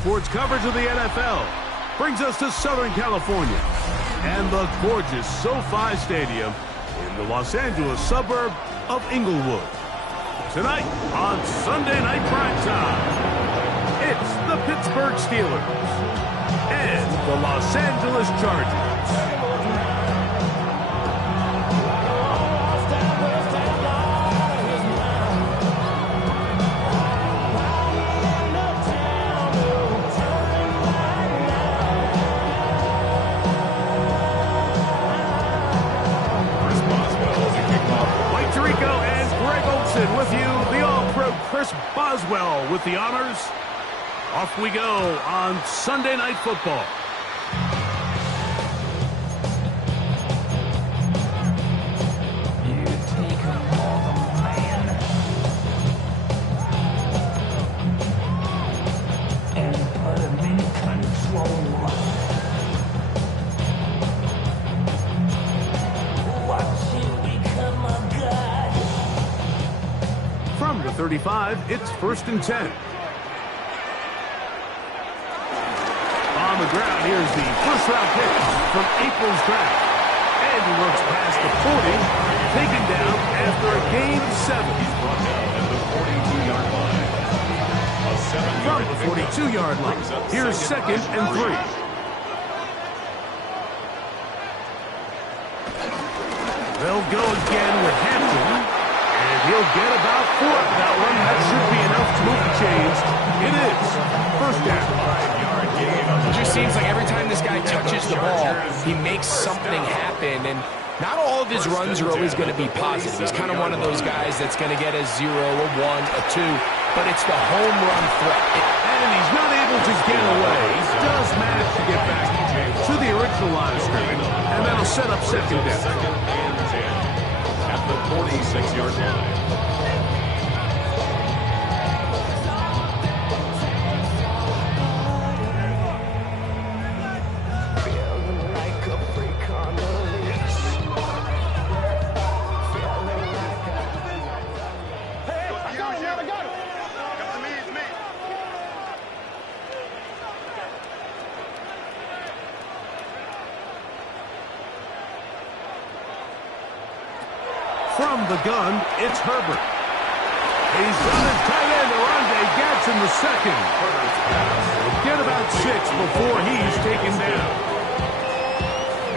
sports coverage of the NFL brings us to Southern California and the gorgeous SoFi Stadium in the Los Angeles suburb of Inglewood. Tonight on Sunday Night Primetime, it's the Pittsburgh Steelers and the Los Angeles Chargers. With you, the All-Pro Chris Boswell with the honors. Off we go on Sunday Night Football. You take him all the man and put him in control. Watch you become a god. From the 35, it's 1st and 10. On the ground, here's the first-round pick from April's draft. And he works past the 40, taken down after a gain of 7. He's brought down at the 42-yard line. From the 42-yard line, here's 2nd and 3. They'll go again with Hampton. He'll get about 4 out of that one. That should be enough to move the chains. It is 1st down. It just seems like every time this guy touches the ball, he makes something happen. And not all of his runs are always going to be positive. He's kind of one of those guys that's going to get a 0, a 1, a 2. But it's the home run threat. And he's not able to get away. He does manage to get back to the original line of scrimmage. And that'll set up 2nd down. At the 46-yard line. Feeling like a freak on the leash. Feeling like a... Hey, I got him! Come to me, it's me. From the gun, it's Herbert. He's got his tight end, Oronde Gadsden the second. He'll get about 6 before he's taken down.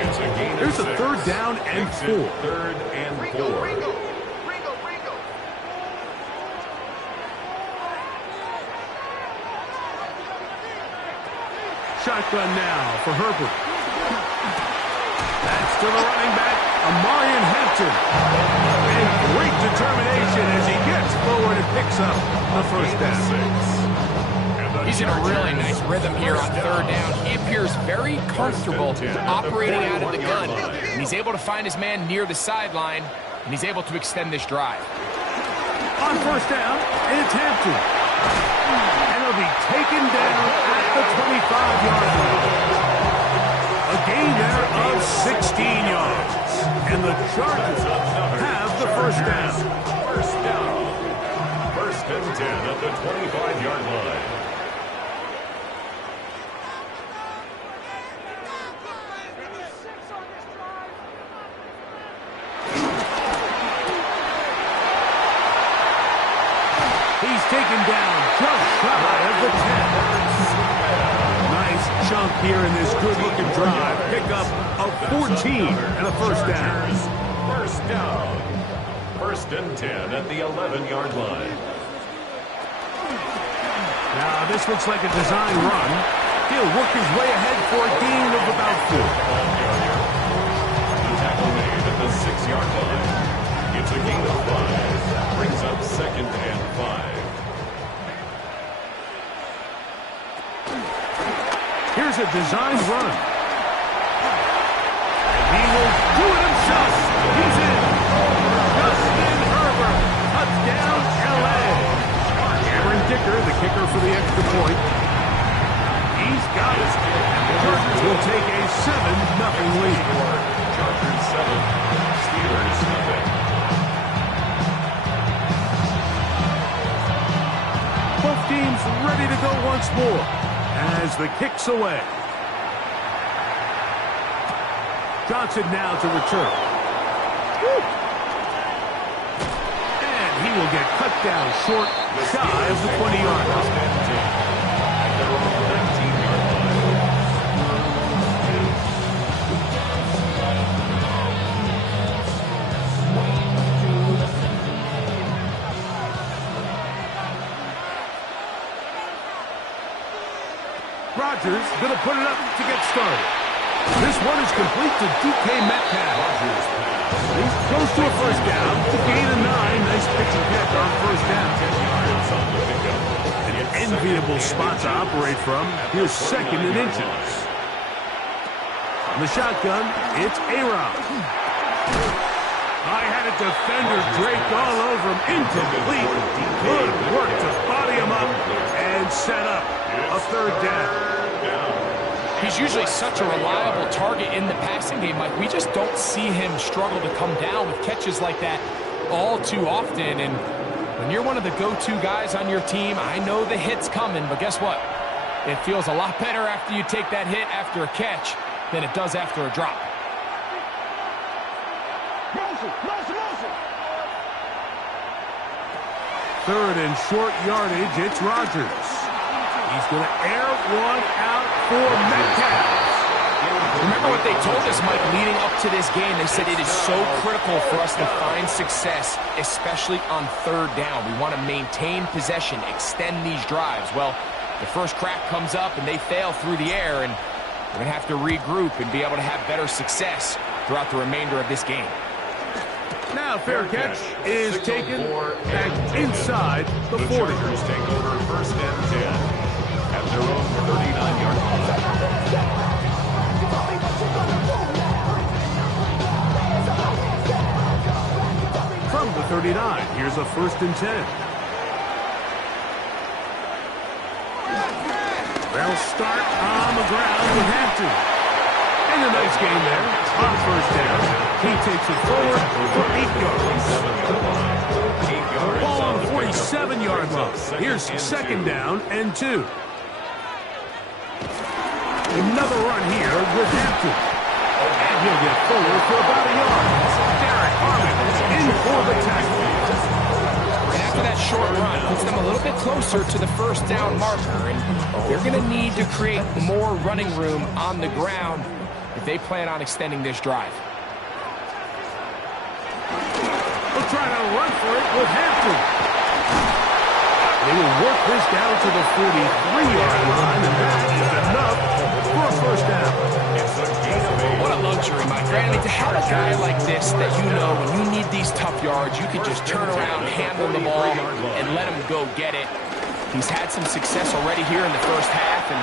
It's a gain of There's a 6. 3rd down and 4. 3rd and 4. Ringo. Shotgun now for Herbert. That's to the running back, Amarian Hampton. And great determination as he gets forward and picks up the 1st down. He's in a really nice rhythm here on 3rd down. He appears very comfortable operating out of the gun. And he's able to find his man near the sideline, and he's able to extend this drive. On 1st down, it's Hampton. And he'll be taken down at the 25-yard line. A gain there of 16 yards. And the Chargers have the 1st down. 1st down. 1st and 10 at the 25-yard line. He's taken down just shy of the 10. Nice chunk here in this good-looking drive. Pick up of 14 and a 1st down. 1st down. 1st and 10 at the 11-yard line. Now, this looks like a design run. He'll work his way ahead for a gain of about 4. The tackle made at the 6-yard line. It's a gain of 5. Brings up 2nd and 5. Here's a designed run. And he will do it himself. He's in. Justin Herbert. Touchdown, L.A. Cameron Dicker, the kicker for the extra point. He's got it. And the Chargers will take a 7-0 lead. Chargers 7. Steelers nothing. Both teams ready to go once more. as the kick's away. Johnson now to return. And he will get cut down short, shy of the 20-yard line. Rodgers going to put it up to get started. This one is complete to DK Metcalf. He's close to a first down. To gain a 9. Nice pitch and catch on first down. An enviable spot to operate from. Here's second and inches. On the shotgun, it's A-Rod. I had a defender draped all over him. Incomplete. Good work to body him up and set up a third down. He's usually such a reliable target in the passing game. Like, we just don't see him struggle to come down with catches like that all too often. And when you're one of the go-to guys on your team, I know the hit's coming, but guess what? It feels a lot better after you take that hit after a catch than it does after a drop. Third and short yardage, it's Rodgers. He's going to air one out for Metcalf. Remember what they told us, Mike, leading up to this game. They said it is so critical for us to find success, especially on third down. We want to maintain possession, extend these drives. Well, the first crack comes up and they fail through the air, and we're going to have to regroup and be able to have better success throughout the remainder of this game. Now fair catch is taken back inside the 40. The Chargers take over first and 10 at their own 39-yard line. From the 39, here's a first and 10. They'll start on the ground with Hampton. And a nice game there on first down. He takes it forward for 8 yards. Ball on the 47-yard line. Here's second down and 2. Another run here with Hampton. And he'll get forward for about a yard. Derek Harmon in for the tackle. Right after that short run, puts them a little bit closer to the first down marker. And they're going to need to create more running room on the ground if they plan on extending this drive. They'll try to run for it with Hampton. They will work this down to the 43-yard line, and that is enough for a first down. What a luxury, my friend. I mean, to have a guy like this that you know when you need these tough yards, you can just turn around, handle the ball, and let him go get it. He's had some success already here in the first half, and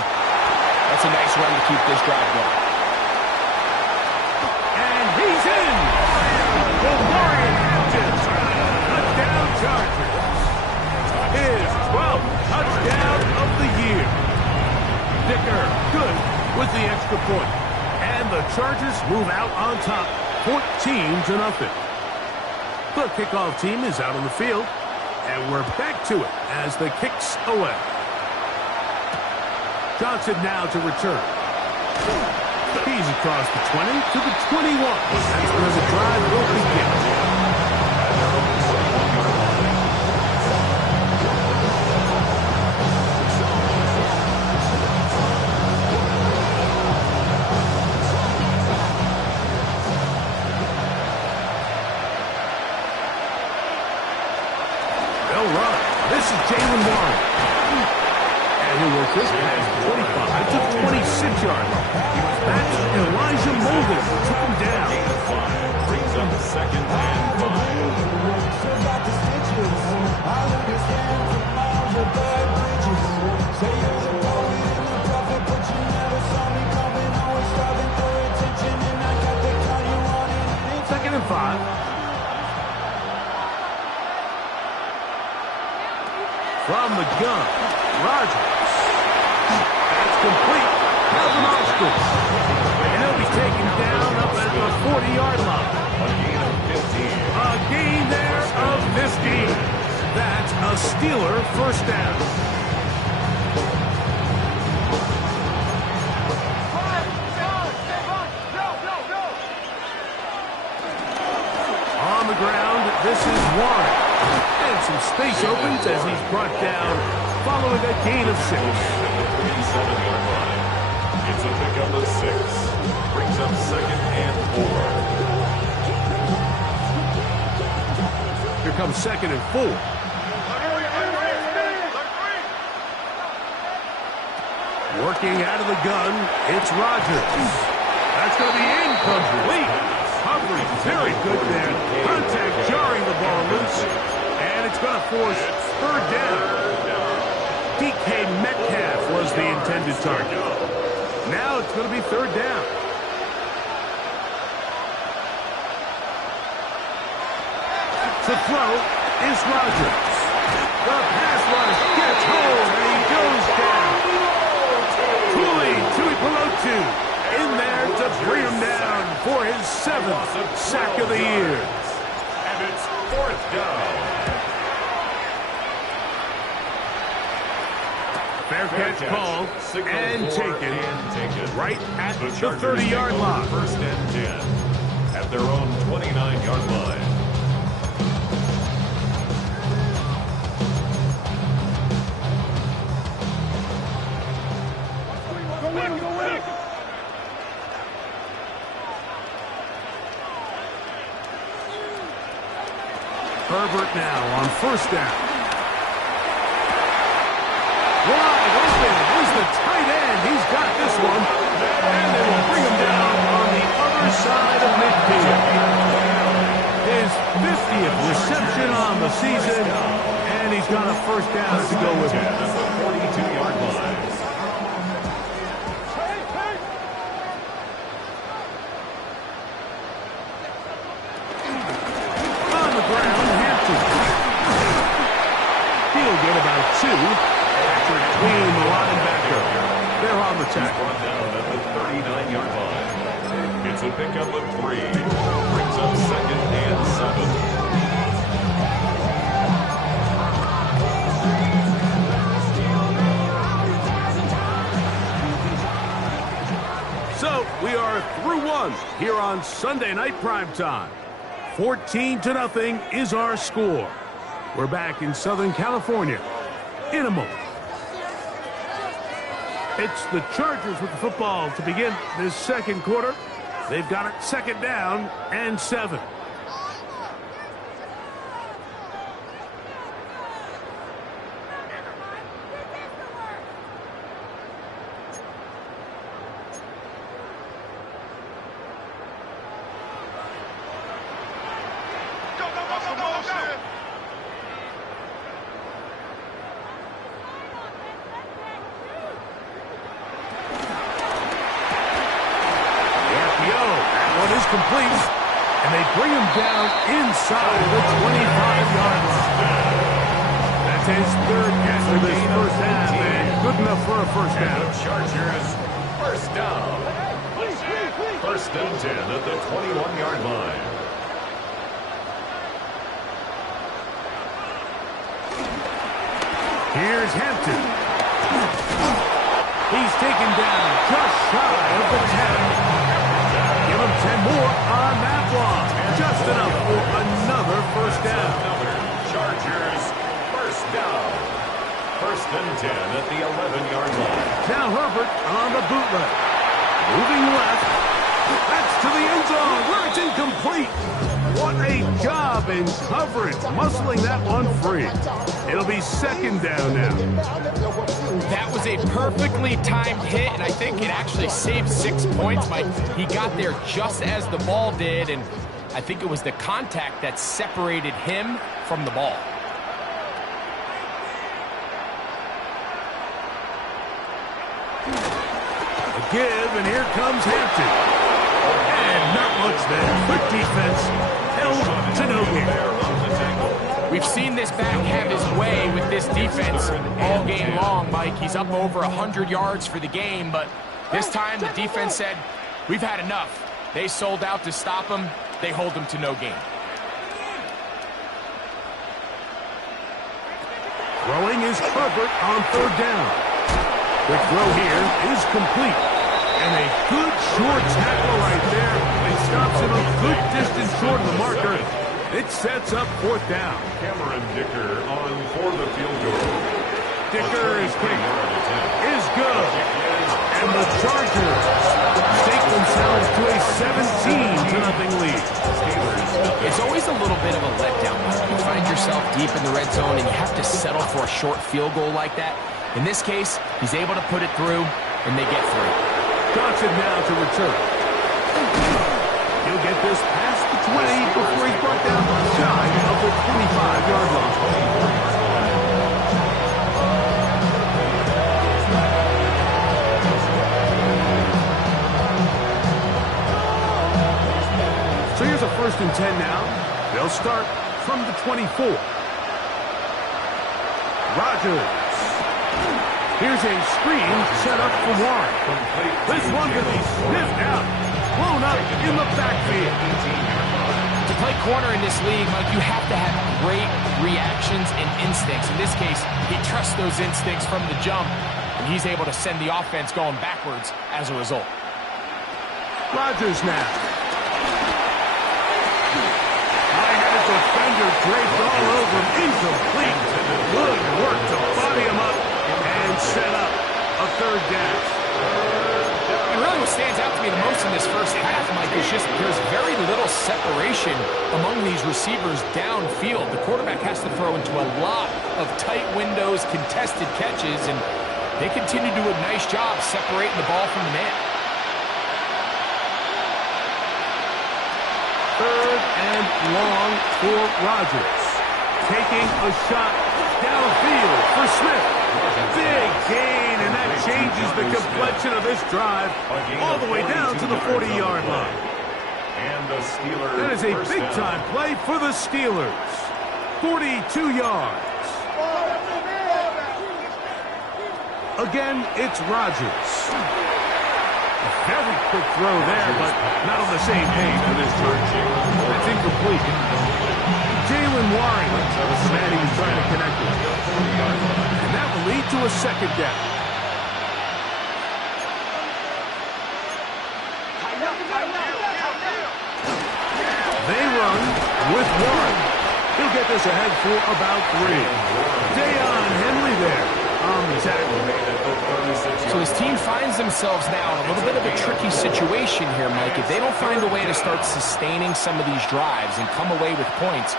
that's a nice run to keep this drive going. And he's in! The Warren Hampton touchdown Chargers. His 12th touchdown of the year. Dicker good with the extra point. And the Chargers move out on top, 14-0. The kickoff team is out on the field, and we're back to it as the kick's away. Johnson now to return. He's across the 20 to the 21. That's where the drive will begin. They'll run. This is Jaylen Warren. And he'll work this past 25 to the 26-yard line. That's Elijah Molden. Took him down. Brings up the second and 5. Second and 5. From the gun, Rodgers. That's complete. Calvin Austin. And he'll be taken down up at the 40-yard line. A gain there of 15. That's a Steeler first down. showing a gain of 6. It's a pickup of 6. Brings up second and 4. Here comes second and 4. Working out of the gun, it's Rodgers. That's going to be incomplete. Coverage very good there. Contact jarring the ball loose. And it's going to force third down. DK Metcalf was the intended target. Now it's going to be third down. To throw is Rodgers. The pass rush gets home and he goes down. Tuli Tuipulotu in there to bring him down for his 7th sack of the year. And it's fourth down. Fair catch called and taken right at the 30-yard line. First and 10 at their own 29-yard line. Herbert now on first down. Wide open. Here's the tight end. He's got this one. And they will bring him down on the other side of midfield. His 50th reception on the season. And he's got a first down to go with it. At the 42-yard line. On the ground, Hampton. He'll get about 2. Patrick Queen, the linebacker. They're on the tackle. Brought down at the 39-yard line. It's a pickup of 3. Brings up second and 7. So we are through one here on Sunday Night Primetime. 14-0 is our score. We're back in Southern California in a moment. It's the Chargers with the football to begin this second quarter. They've got it second down and 7. Complete, and they bring him down inside the 25-yard line. That's his third catch of this first half, and good enough for a first down. The Chargers, first down. First and 10 at the 21-yard line. Here's Hampton. He's taken down just shy of the 10. 10 more on that block. Just enough for another first down. Chargers, first down. First and 10 at the 11-yard line. Now Herbert on the bootleg. Moving left. That's to the end zone where it's incomplete. What a job in coverage, muscling that one free. It'll be second down now. That was a perfectly timed hit, and I think it actually saved 6 points, Mike. He got there just as the ball did, and I think it was the contact that separated him from the ball. A give, and here comes Hampton. And not much there. Quick defense, held to no gain. We've seen this back have his way with this defense all game long, Mike. He's up over 100 yards for the game, but this time the defense said, we've had enough. They sold out to stop him. They hold him to no gain. Throwing is Herbert on third down. Quick throw here is complete. And a good short tackle right there. It stops him a good distance short of the marker. It sets up fourth down. Cameron Dicker on for the field goal. Dicker's kick is good. And the Chargers stake themselves to a 17-0 lead. It's always a little bit of a letdown. You find yourself deep in the red zone and you have to settle for a short field goal like that. In this case, he's able to put it through, and they get through. Johnson now to return. He'll get this past the 20 before he's brought down shy of the 25-yard line. So here's a 1st and 10 now. They'll start from the 24. Rodgers. Here's a screen set up for Warren. This one will be sniffed out. Blown up in the backfield. To play corner in this league, Mike, you have to have great reactions and instincts. In this case, he trusts those instincts from the jump, and he's able to send the offense going backwards as a result. Rodgers now. Defender draped all over him, incomplete. Good work to body him up and set up a 3rd down. And really what stands out to me the most in this first half, Mike, is just there's very little separation among these receivers downfield. The quarterback has to throw into a lot of tight windows, contested catches, and they continue to do a nice job separating the ball from the man. 3rd and long for Rodgers. Taking a shot downfield for Smith. Big gain, and that changes the complexion of this drive all the way down to the 40-yard line. And the Steelers. That is a big-time play for the Steelers. 42 yards. Again, it's Rodgers. A very quick throw there, but not on the same page for this charge. That's incomplete. Jaylen Warren was the man he was trying to connect with. And that will lead to a 2nd down. They run with Warren. He'll get this ahead for about 3. Deion Henley there on the tackle. So his team finds themselves now in a little bit of a tricky situation here, Mike. If they don't find a way to start sustaining some of these drives and come away with points,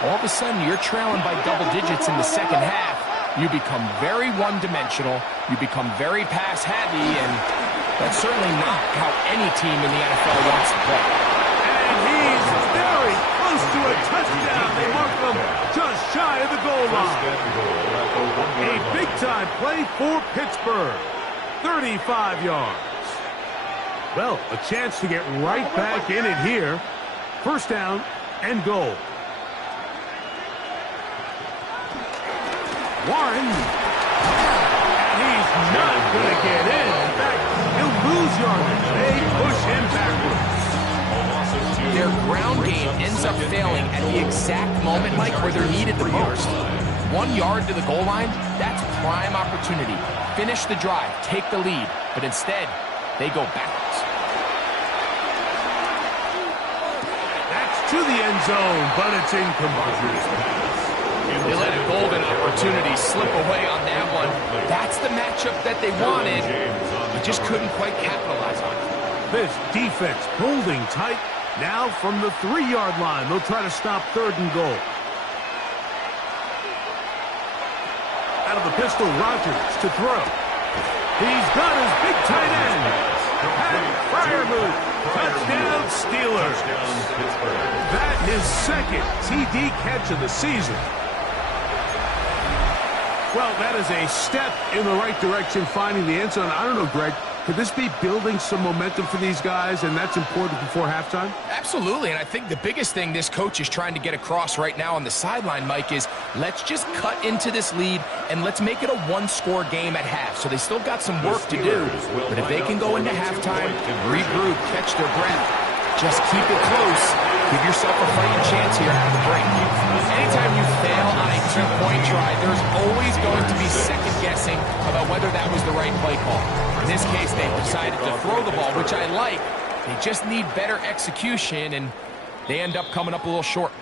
all of a sudden you're trailing by double digits in the second half. You become very one-dimensional. You become very pass-heavy, and that's certainly not how any team in the NFL wants to play. And he's very close to a touchdown. They mark him just shy of the goal line. A big-time play for Pittsburgh. 35 yards. Well, a chance to get right back in it here. 1st down and goal. Warren. And he's not going to get in. In fact, he'll lose yardage. They push him backwards. Their ground game ends up failing at the exact moment, Mike, where they're needed the most. 1 yard to the goal line, that's prime opportunity. Finish the drive, take the lead, but instead, they go backwards. That's to the end zone, but it's incomplete. They let a golden opportunity slip away on that one. That's the matchup that they wanted. They just couldn't quite capitalize on it. This defense holding tight. Now from the 3-yard line, they'll try to stop 3rd and goal. Out of the pistol, Rodgers to throw. He's got his big tight end. Pat Freiermuth. Touchdown, Steelers. That his 2nd TD catch of the season. Well, that is a step in the right direction, finding the end zone. I don't know, Greg. Could this be building some momentum for these guys, and that's important before halftime? Absolutely, and I think the biggest thing this coach is trying to get across right now on the sideline, Mike, is let's just cut into this lead and let's make it a 1-score game at half. So they still got some work to do, but if they can go into halftime, regroup, catch their breath, just keep it close, give yourself a fighting chance here at the break. Anytime you fail on a 2-point try, there's always going to be second-guessing about whether that was the right play call. In this case, they decided to throw the ball, which I like. They just need better execution, and they end up coming up a little short.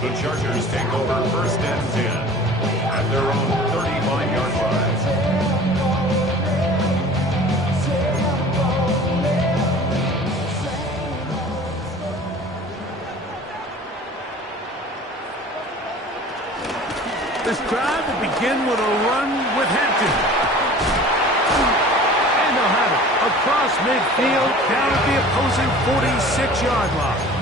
The Chargers take over 1st and 10. at their own 35-yard line. This drive will begin with a run with Hampton. And they'll have it across midfield down at the opposing 46-yard line.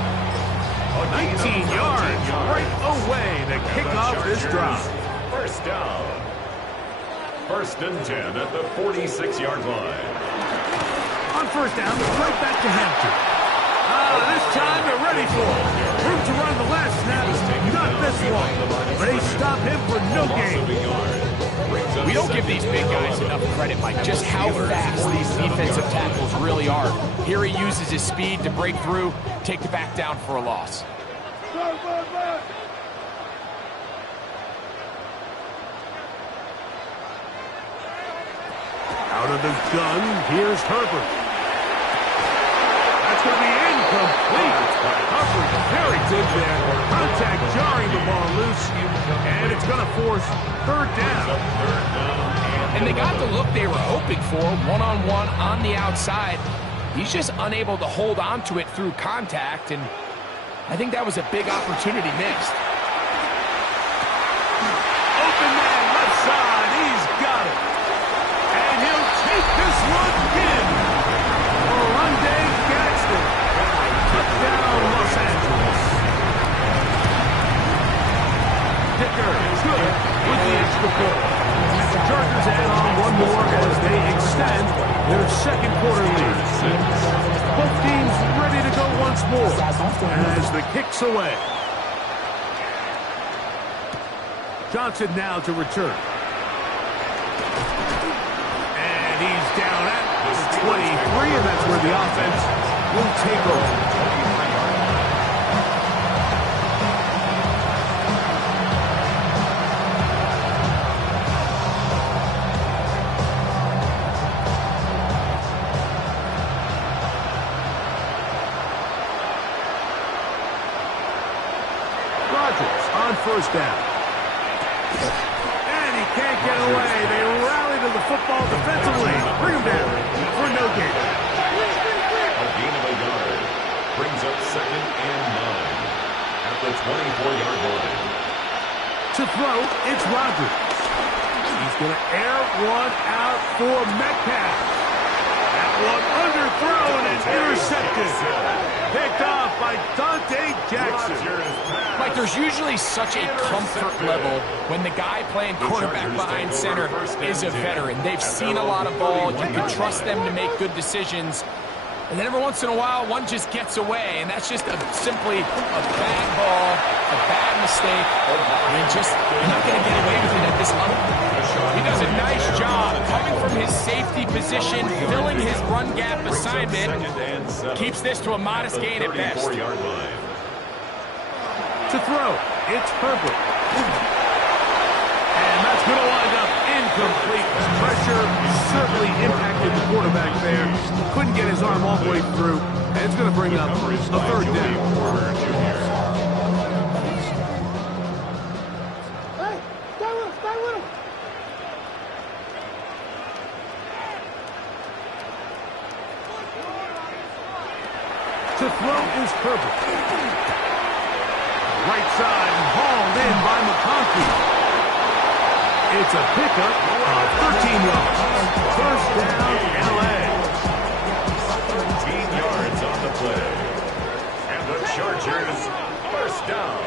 19 yards right away to kick off this drive. First down. 1st and 10 at the 46-yard line. On first down, right back to Hampton. This time they're ready for it. Room to run the last snap. Not this one. They stop him for no gain. We don't give these big guys enough credit, Mike, just how fast these defensive tackles really are. Here he uses his speed to break through, take the back down for a loss. Out of the gun, here's Herbert. That's going to be incomplete. Coverage very good there. Contact jarring the ball loose, and it's going to force 3rd down. And they got the look they were hoping for, one-on-one on the outside. He's just unable to hold on to it through contact, and I think that was a big opportunity missed. Open man, left side. He's got it. And he'll take this one in. Orlando Gadsden. Touchdown, Los Angeles. Dicker is good with the extra point. The Chargers add on one more as they extend their 2nd quarter lead. Both teams ready to go once more as the kick's away. Johnson now to return. And he's down at the 23, and that's where the offense will take over. Rodgers on first down. And he can't get away. They rally to the football defensively. Bring him down for no gain. A gain of a yard brings up 2nd and 9 at the 24-yard line. To throw, it's Rodgers. He's going to air one out for Metcalf. That one underthrown and intercepted. Picked off by Dante Jackson. Mike, there's usually such a comfort level when the guy playing quarterback behind center is a veteran. They've seen a lot of ball. You can trust them to make good decisions. And then every once in a while, one just gets away, and that's just simply a bad ball, a bad mistake. And you're not going to get away with it at this level. He does a nice job coming from his safety position, filling his run gap assignment, keeps this to a modest gain at best. To throw, it's Herbert. And that's going to wind up incomplete. Pressure certainly impacted the quarterback there. Couldn't get his arm all the way through. And it's going to bring up a 3rd down. Hey, stay with him, stay with him. To throw is Herbert. Right side hauled in by McConkey. It's a pickup of 13 yards. 1st down, L.A. 13 yards on the play. And the Chargers, 1st down.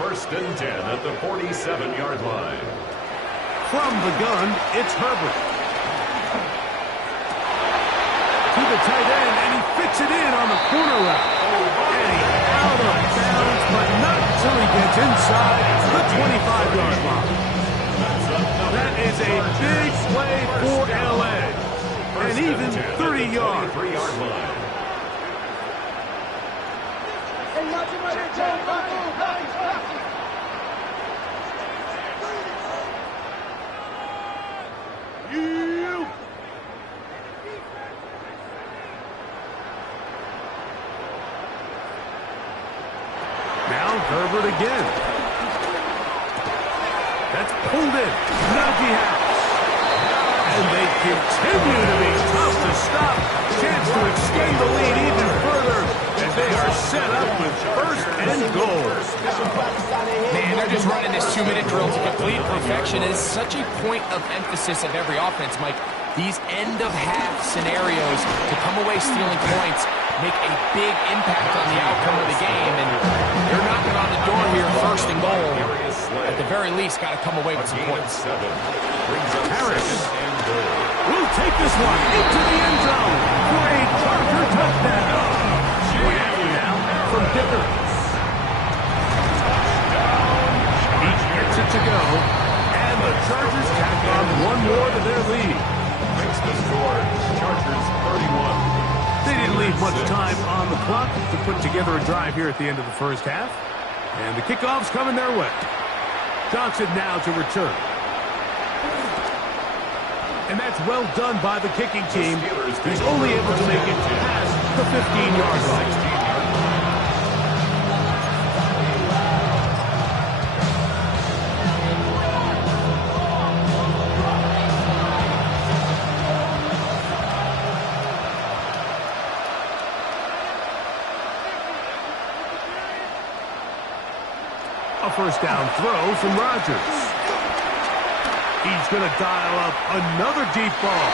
1st and 10 at the 47-yard line. From the gun, it's Herbert. To the tight end, and he fits it in on the corner route. And he's out of bounds, but not until he gets inside the 25-yard line. That is a big play for L.A. And even 30 yards. 3-yard line. Hey, watch him right here, Joe. Now Herbert again. That's pulled in. Najee Harris. And they continue to be tough to stop. Chance to extend the lead even further. And they are set up with first and goal. Man, they're just running this 2-minute drill to complete perfection. It is such a point of emphasis of every offense, Mike. These end-of-half scenarios to come away stealing points make a big impact on the outcome of the game. And they're knocking on the door here, first and goal. At the very least, got to come away with some points. Harris will take this one into the end zone for a Charger touchdown. Point after now from Dickers. Each gets it to go, and the Chargers tack on one more to their lead. Makes the score, Chargers 31. They didn't leave much time on the clock to put together a drive here at the end of the first half. And the kickoff's coming their way. Johnson now to return. And that's well done by the kicking team. He's only able to make it past the 15-yard line. A first down throw from Rodgers. He's going to dial up another deep ball.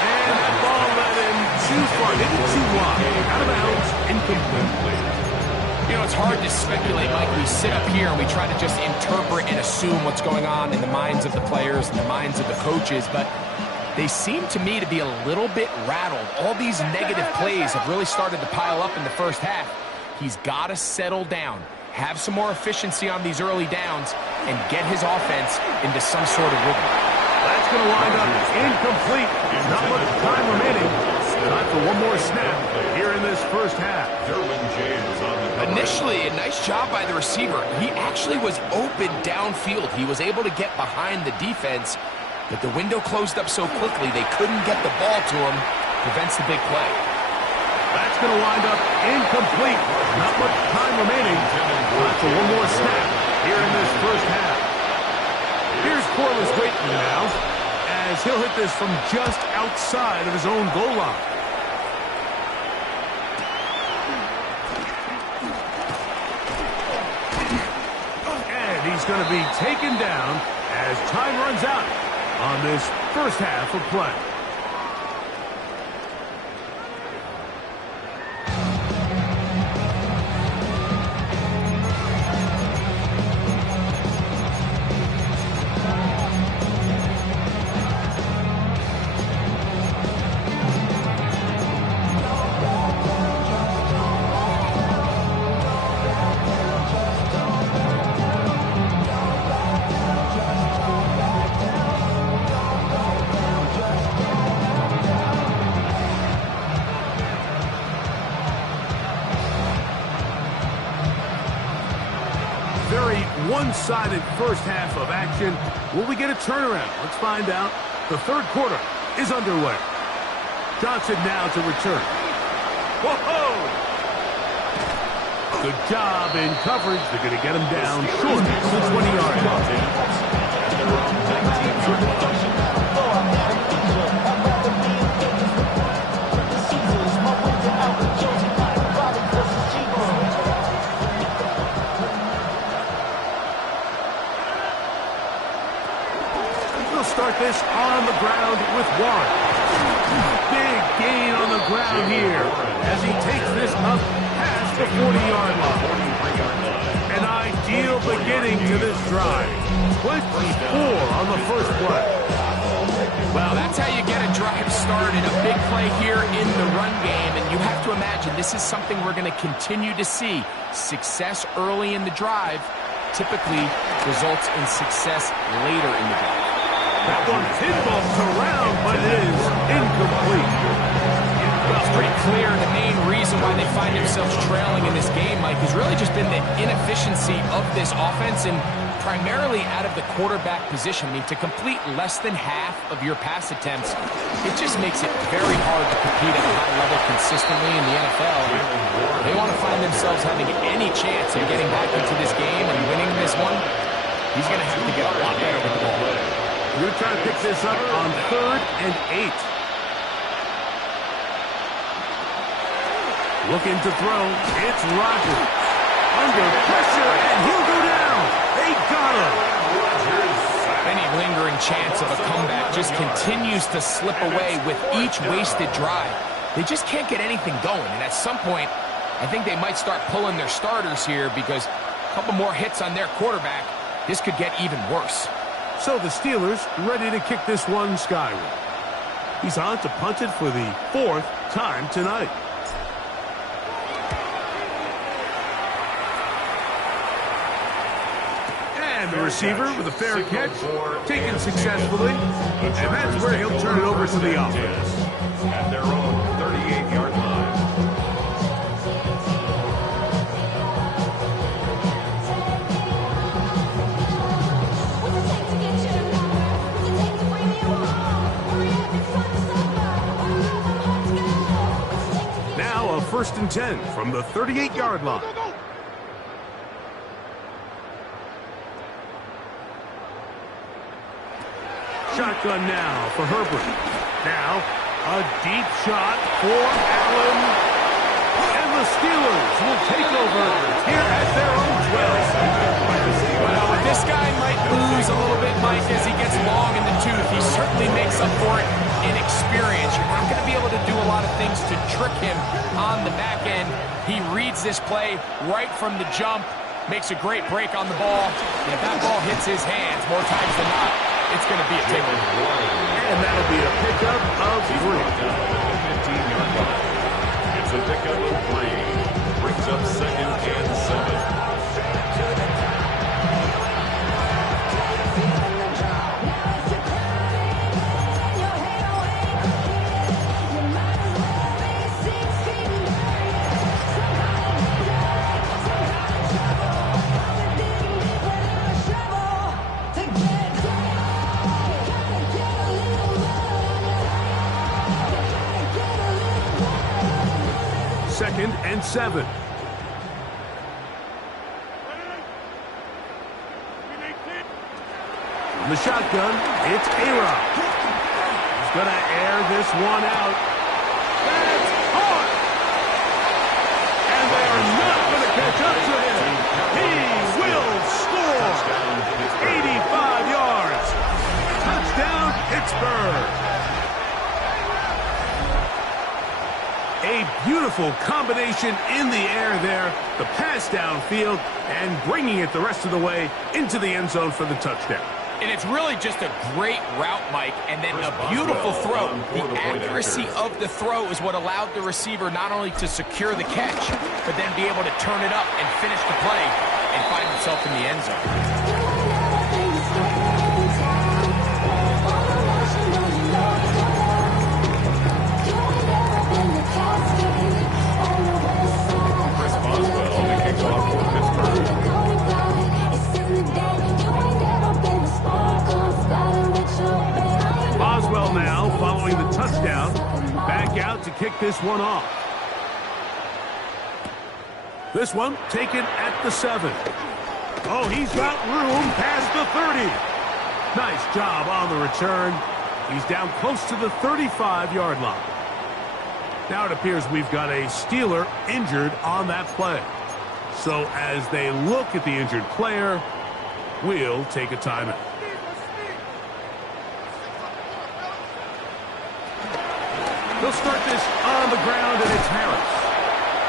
And that ball led him too far. Didn't too wide. Out of bounds. Incomplete. You know, it's hard to speculate, Mike. We sit up here and we try to just interpret and assume what's going on in the minds of the players and the minds of the coaches, but they seem to me to be a little bit rattled. All these negative plays have really started to pile up in the first half. He's got to settle down, have some more efficiency on these early downs, and get his offense into some sort of rhythm. That's going to wind up incomplete. Not much time remaining. Time for one more snap here in this first half. Initially, a nice job by the receiver. He actually was open downfield. He was able to get behind the defense, but the window closed up so quickly they couldn't get the ball to him. Prevents the big play. That's going to wind up incomplete. Not much time remaining. Time for one more snap here in this first half. Here's Corliss Waitman now, as he'll hit this from just outside of his own goal line. And he's going to be taken down as time runs out on this first half of play. Very one-sided first half of action. Will we get a turnaround? Let's find out. The third quarter is underway. Johnson now to return. Whoa! Good job in coverage. They're going to get him down short of the 20-yard line. Start this on the ground with Warren. Big gain on the ground here as he takes this up past the 40-yard line. An ideal beginning to this drive. 24 on the first play. Well, that's how you get a drive started. A big play here in the run game. And you have to imagine this is something we're going to continue to see. Success early in the drive typically results in success later in the drive. That one pinballs around, but it is incomplete. Well, it's pretty clear the main reason why they find themselves trailing in this game, Mike, has really just been the inefficiency of this offense and primarily out of the quarterback position. I mean, to complete less than half of your pass attempts, it just makes it very hard to compete at a high level consistently in the NFL. They want to find themselves having any chance of getting back into this game and winning this one. He's going to have to get a lot better with the ball. We're going to try to pick this up on 3rd and 8. Looking to throw. It's Rodgers. Under pressure, and he'll go down. They got him. Any lingering chance of a comeback just continues to slip away with each wasted drive. They just can't get anything going, and at some point, I think they might start pulling their starters here because a couple more hits on their quarterback, this could get even worse. So the Steelers ready to kick this one skyward. He's on to punt it for the 4th time tonight. And the receiver with a fair catch, taken successfully, and that's where he'll turn it over to the offense. At their own 38-yard line. Now a 1st and 10 from the 38-yard line. Shotgun now for Herbert. Now a deep shot for Allen. And the Steelers will take over here at their own 12. Well, this guy might lose a little bit, Mike, as he gets long in the tooth. He certainly makes up for it in experience. You're not going to be able to do a lot of things to trick him on the back end. He reads this play right from the jump, makes a great break on the ball. And if that ball hits his hands more times than not, it's going to be a takeaway. And that'll be a pickup of 3. 15-yard line. It's a pickup of 3. Brings up 2nd and 7. Second and 7. From the shotgun, it's A-Rod. He's going to air this one out. That's caught! And they are not going to catch up to him. He will score! 85 yards. Touchdown, Pittsburgh. A beautiful combination in the air there, the pass downfield, and bringing it the rest of the way into the end zone for the touchdown. And it's really just a great route, Mike, and then a beautiful throw. The accuracy of the throw is what allowed the receiver not only to secure the catch, but then be able to turn it up and finish the play and find himself in the end zone. Boswell now, following the touchdown, back out to kick this one off. This one taken at the 7. Oh, he's got room past the 30. Nice job on the return. He's down close to the 35-yard line. Now it appears we've got a Steeler injured on that play. So as they look at the injured player, we'll take a timeout. They'll start this on the ground, and it's Harris.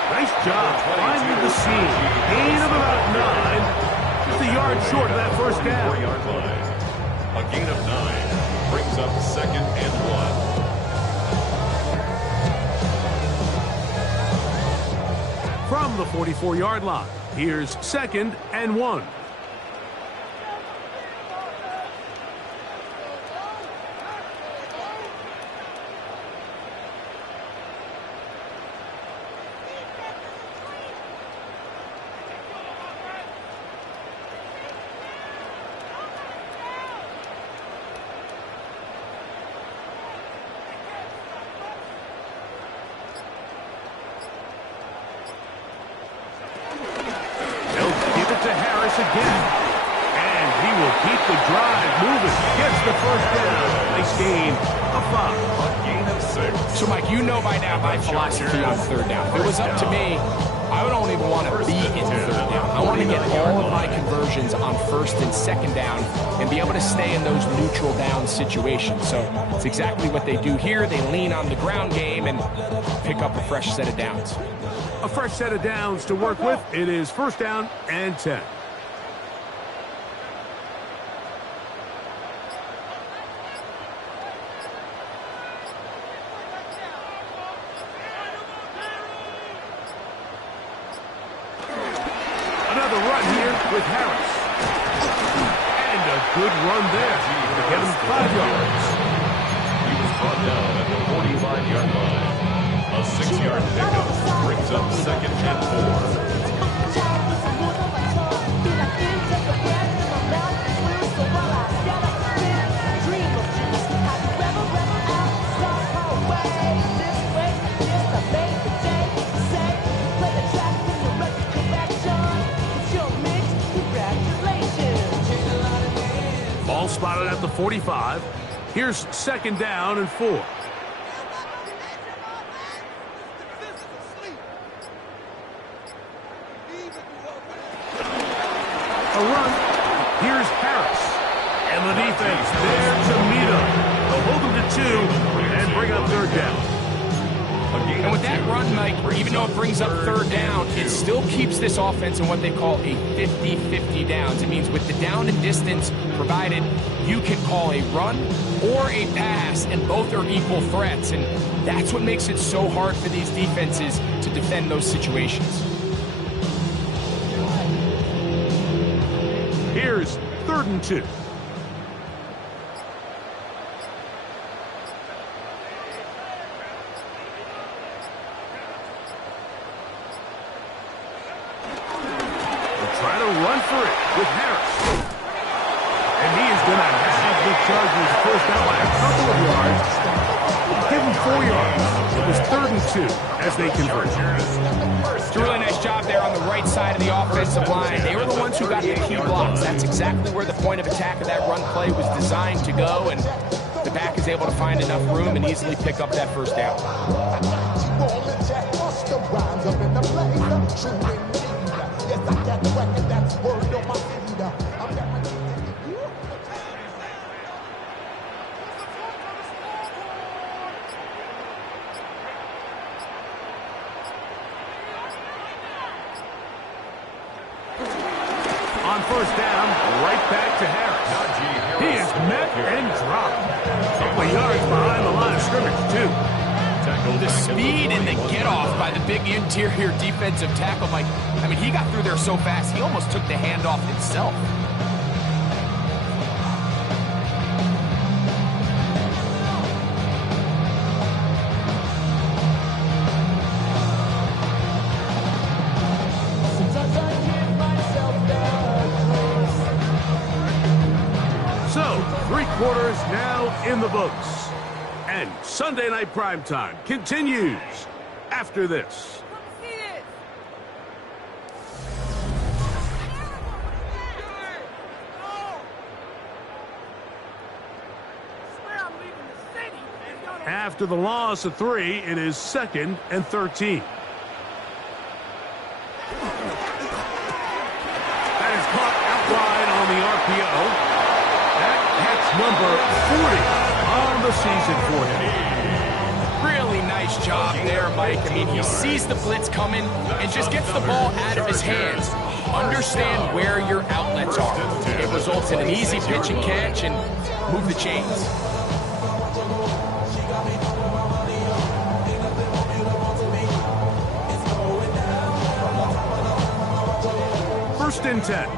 Nice job finding the seam. Gain of about 9. Just a yard short of that first down. 4-yard line. A gain of 9 brings up 2nd and 1. From the 44-yard line, here's 2nd and 1. the drive moving. Gets the first down. Nice gain of 5. A gain of 6. So, Mike, you know by now my philosophy on third down. If it was up to me, I don't even want to be in third down. I want to get all of my conversions on first and second down and be able to stay in those neutral down situations. So it's exactly what they do here. They lean on the ground game and pick up a fresh set of downs. A fresh set of downs to work with. It is first down and 10. With Harris. And a good run there to get him 5 yards. He was brought down at the 45-yard line. A 6-yard pickup brings up second and 4. Ball spotted at the 45. Here's second down and 4. A run. Here's Harris. And the defense there to meet him. They'll hold him to 2 and bring up third down. And with that run, Mike, even though it brings up third down, it still keeps this offense in what they call a 50-50 downs. It means with the down and distance provided, you can call a run or a pass, and both are equal threats. And that's what makes it so hard for these defenses to defend those situations. Here's third and 2. Try to run for it with Harris. And he is going to have the Chargers first down by a couple of yards. Give him 4 yards. It was third and 2 as they convert. It's a really nice job there on the right side of the offensive line. They were the ones who got the key blocks. That's exactly where the point of attack of that run play was designed to go, and the back is able to find enough room and easily pick up that first down. On first down, right back to Harris. He is met and dropped. A couple of yards behind the line of scrimmage, too. The speed and the get-off by the big interior defensive tackle, Mike. I mean, he got through there so fast, he almost took the handoff himself. So, 3 quarters now in the books. And Sunday Night Primetime continues after this. After the loss of 3, it is 2nd and 13. That is caught outline on the RPO. That's number 40 on the season for him. Really nice job there, Mike. I mean, he sees the blitz coming and just gets the ball out of his hands. Understand where your outlets are. It results in an easy pitch and catch and move the chains. First and 10.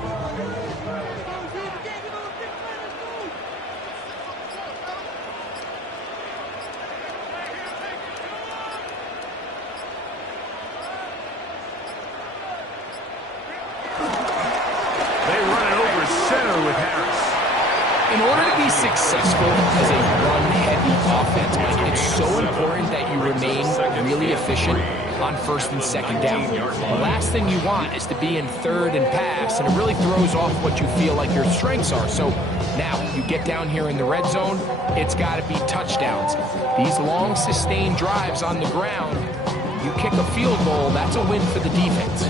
In order to be successful as a run-heavy offense, Mike, it's so important that you remain really efficient on 1st and 2nd down. The last thing you want is to be in 3rd and pass, and it really throws off what you feel like your strengths are. So now you get down here in the red zone, it's got to be touchdowns. These long sustained drives on the ground, you kick a field goal, that's a win for the defense.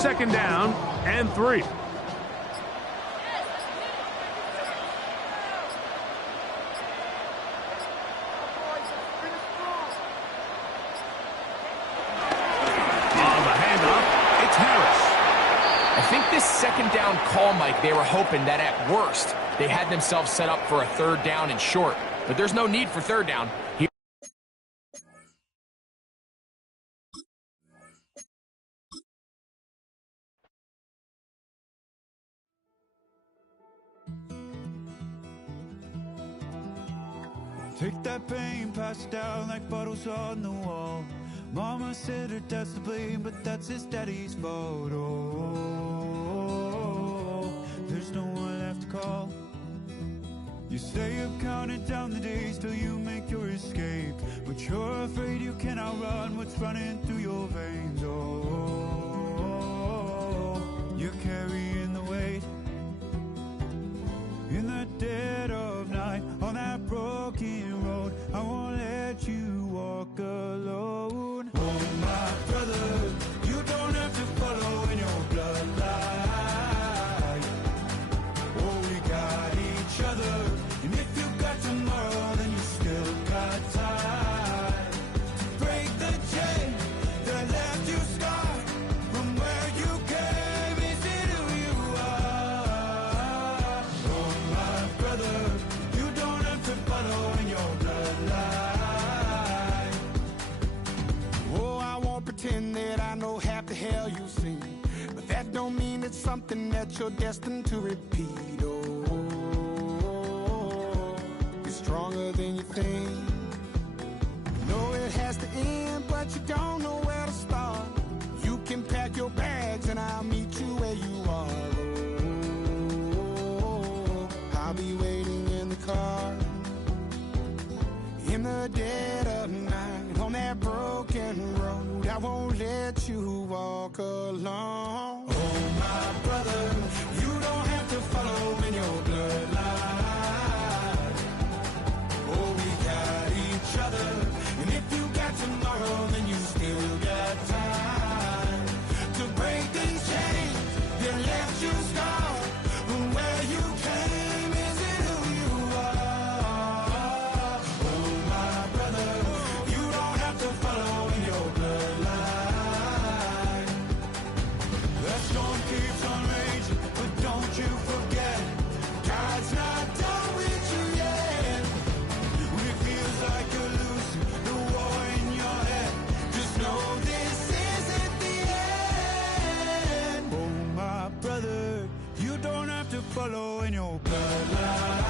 2nd down and 3. I think this 2nd down call, Mike, they were hoping that at worst, they had themselves set up for a 3rd down and short. But there's no need for 3rd down. Take that pain, pass it down like bottles on the wall. Mama said her dad's to blame, but that's his daddy's fault. Oh, there's no one left to call. You stay up counting down the days till you make your escape, but you're afraid you cannot run what's running through your veins. Oh, you're carrying the weight in the dead of night on that broken road. I won't let you walk alone. Oh, my brother, you don't have to follow in your bloodline. Oh, we got each other, and if you got tomorrow, then you still got time to break the chain that left you scarred from where you came. Is it who you are? Oh, my brother, you don't have to follow in your bloodline. Oh, I won't pretend that I know half the hell you've seen, but that don't mean it's something that you're destined to repeat. Oh, you're stronger than you think. You know it has to end, but you don't know where to start. You can pack your bags and I'll meet you where you are. Oh, I'll be waiting in the car in the dead of night on that broken road. I won't let you walk alone. Oh, my brother, you don't have to follow in your bloodline. Oh, we got each other, and if you got tomorrow, then you still got time to break these chains that left you scarred from where you came. Is it who you are? Oh, my brother, you don't have to follow in your bloodline. The storm keeps on raging, but don't you forget, God's not done with you yet. When it feels like you're losing the war in your head, just know this isn't the end. Oh, my brother, you don't have to follow in your bloodline.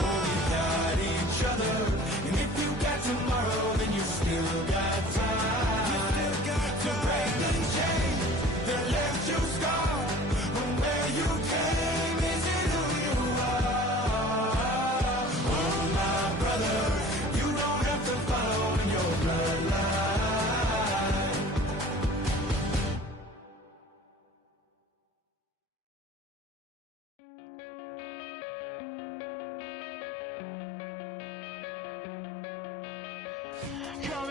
Oh, we got each other, and if you got tomorrow, then you still got time. You still got to break the chain that left you scarred from where you came. Is it who you are? Oh, my brother, you don't have to follow in your bloodline. Come